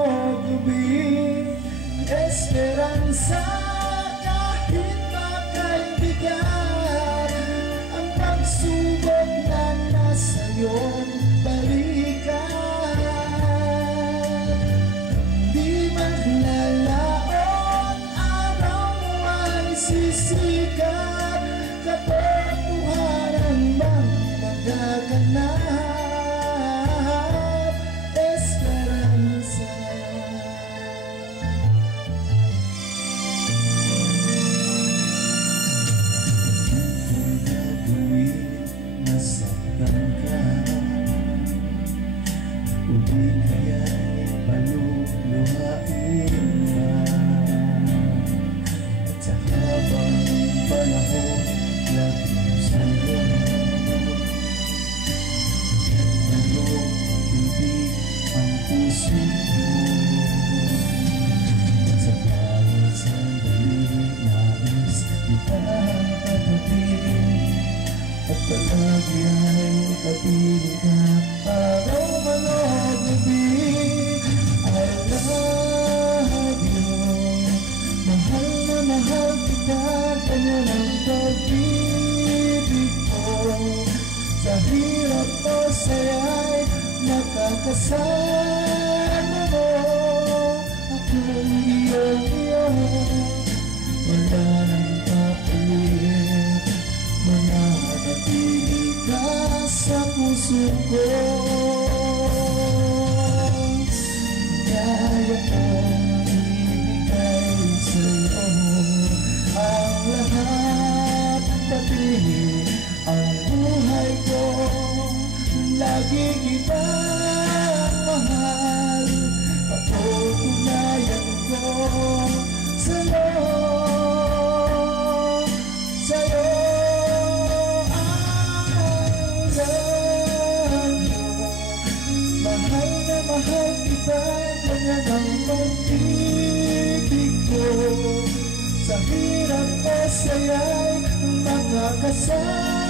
manogubing esperansa. Kahit makaibigan ang pagsubok na nasa iyong balikan, di maglalaon araw ay sisikat, katotohanan bang magaganap? Esperanza. Kung gagawin nasaktan ka, o di kaya'y paluluhain pa, at sa habang panahon laging sa'yo, hindi ang puso mo. At sa bawat sandali nais kitang katabi, at palagi ay kapiling ka araw manogubing. I love you, mahal na mahal kita, ganyan ang pag-ibig ko. Sa hirap o saya'y nakakasama mo, ako'y iyo, wala nang kapalit, mananatili ka sa puso ko. Kaya kong ibigay sa'yo ang lahat, pati ang buhay ko. Lagi kitang mahal, patutunayan ko sa'yo. Sa'yo I love you, mahal na mahal kita, ganyan ang pag-ibig ko. Sa hirap o saya'y makakasama